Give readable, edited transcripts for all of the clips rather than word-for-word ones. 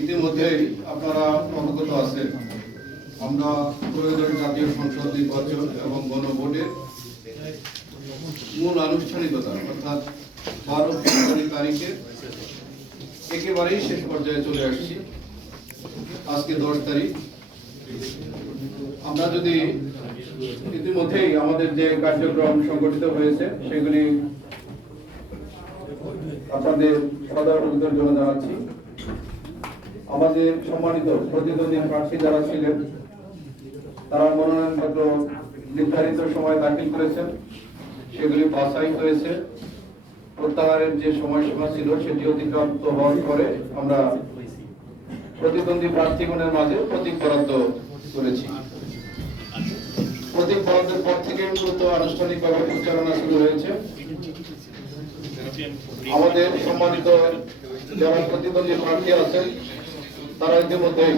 ইতিমধ্যেই আপনারা অবগত আছেন, আমরা ত্রয়োদশ জাতীয় সংসদ নির্বাচন এবং গণভোটের মূল আনুষ্ঠানিকতা অর্থাৎ 12 ফেব্রুয়ারি তারিখে একেবারেই শেষ পর্যায়ে চলে আসছি। আজকে 10 তারিখ। আমরা যদি ইতিমধ্যেই আমাদের যে কার্যক্রম সংগঠিত হয়েছে সেগুলি আপনাদের সদর জন্য জানাচ্ছি। আমাদের সম্মানিত প্রতিদ্বন্দ্বী প্রার্থী যারা ছিলেন তারা মনোনয়নপত্র নির্ধারিত সময় দাখিল করেছেন, সেগুলি বাছাই হয়েছে। প্রত্যাহারের যে সময়সীমা ছিল সেটি অতিক্রান্ত হওয়ার পরে আমরা প্রতিদ্বন্দ্বী প্রার্থীগণের মাঝে প্রতীক বরাদ্দ করেছি। প্রতীক বরাদ্দের পর থেকে মূলত আনুষ্ঠানিকভাবে পরিচালনা শুরু হয়েছে। আমাদের সম্মানিত যারা প্রতিদ্বন্দ্বী প্রার্থী আছেন তারা ইতিমধ্যেই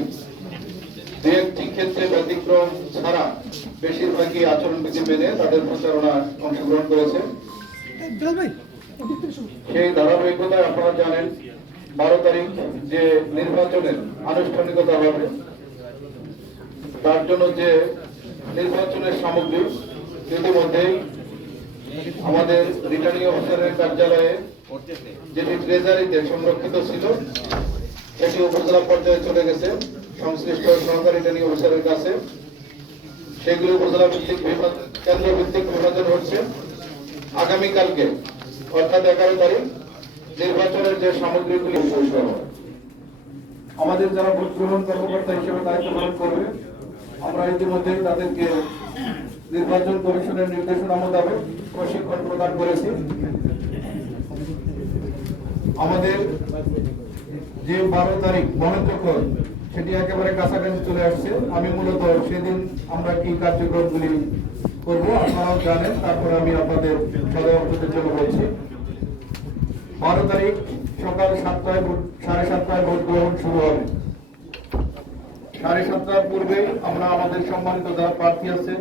দু একটি ক্ষেত্রে ব্যতিক্রম ছাড়া বেশিরভাগই আচরণবিধি মেনে তাদের প্রচারণা অংশগ্রহণ করেছে। সেই ধারাবাহিকতায় আপনারা জানেন 12 তারিখ যে নির্বাচনের আনুষ্ঠানিকতা হবে তার জন্য যে নির্বাচনের সামগ্রী ইতিমধ্যেই আমাদের রিটার্নিং অফিসারের কার্যালয়ে যেটি ট্রেজারিতে সংরক্ষিত ছিল সেটি উপজেলা পর্যায়ে চলে গেছে সংশ্লিষ্ট সহকারী রিটার্নিং অফিসারের কাছে। সেগুলি উপজেলা ভিত্তিক কেন্দ্র ভিত্তিক বিভাজন হচ্ছে। আগামীকালকে অর্থাৎ 11 তারিখ নির্বাচনের যে সামগ্রীগুলি আমাদের যারা ভোট গ্রহণ কর্মকর্তা হিসেবে দায়িত্ব পালন করবে আমরা ইতিমধ্যেই তাদেরকে নির্বাচন কমিশনের নির্দেশনা মোতাবেক প্রশিক্ষণ প্রদান করেছি। আমাদের যে 12 তারিখ মনোযোগ সেটি একেবারে কাছাকাছি চলে আসছে। আমি মূলত সেদিন আমরা কি কার্যক্রমগুলি করবো আপনারাও জানেন, তারপরে আমি আপনাদের সদয় জন্য বলছি। 12 তারিখ সকাল 7টায় 7:30 ভোট গ্রহণ শুরু হবে। 7:30টার পূর্বেই আমরা আমাদের সম্মানিত যারা প্রার্থী আছে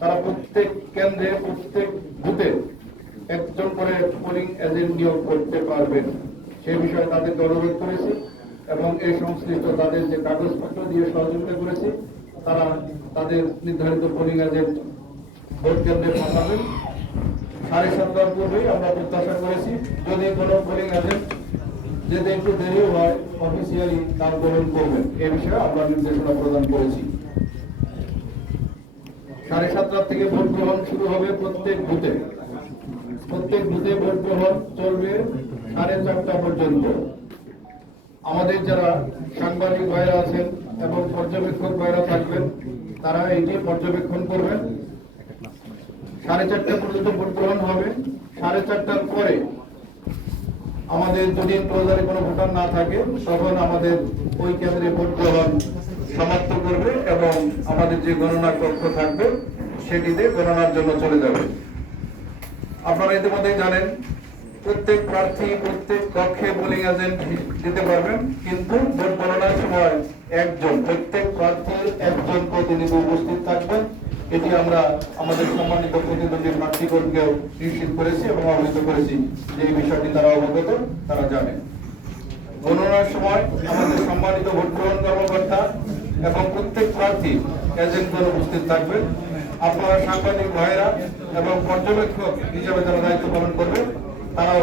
তারা প্রত্যেক কেন্দ্রে প্রত্যেক বুথে একজন করে পোলিং এজেন্ট নিয়োগ করতে পারবেন সেই বিষয়ে তাদেরকে অনুরোধ করেছি এবং এই সংশ্লিষ্ট তাদের যে কাগজপত্র দিয়ে সহযোগিতা করেছি তারা তাদের নির্ধারিত পোলিং এজেন্ট ভোট কেন্দ্রে পাঠাবেন। 7:30টার পূর্বেই আমরা প্রত্যাশা করেছি যদি কোনো পোলিং এজেন্ট যদি একটু দেরি হয় অফিসিয়ালি তার গ্রহণ করবেন এ বিষয়ে আমরা নির্দেশনা প্রদান করেছি। 7:30 থেকে ভোট গ্রহণ শুরু হবে প্রত্যেক বুথে ভোট গ্রহণ চলবে 4:30 পর্যন্ত। আমাদের যারা সাংবাদিক ভাইরা আছেন এবং পর্যবেক্ষক ভাইরা থাকবেন তারা এটি পর্যবেক্ষণ করবেন। 4:30 পর্যন্ত ভোট গ্রহণ হবে। 4:30টার পরে আমাদের যদি ক্লোজারে কোনো ভোটার না থাকে তখন আমাদের ওই কেন্দ্রে ভোট গ্রহণ সমাপ্ত করবে এবং আমাদের যে গণনা কক্ষ থাকবে সেটিতে গণনার জন্য চলে যাবে। আপনারা ইতিমধ্যে জানেন প্রত্যেক প্রার্থী প্রত্যেক কক্ষে পোলিং এজেন্ট দিতে পারবেন, কিন্তু ভোট গণনার সময় প্রত্যেক প্রার্থীর একজন প্রতিনিধি উপস্থিত থাকবেন। এটি আমরা আমাদের সম্মানিত প্রতিদ্বন্দ্বী প্রার্থীগণকেও নিশ্চিত করেছি এবং অবহিত করেছি যে এই বিষয়টি তারা অবগত, তারা জানেন। গণনার সময় আমাদের সম্মানিত ভোট গ্রহণ কর্মকর্তা এবং প্রত্যেক প্রার্থী এজেন্টগণ উপস্থিত থাকবেন। আপনারা সাংবাদিক ভাইরা এবং পর্যবেক্ষক হিসেবে যারা দায়িত্ব পালন করবেন তারাও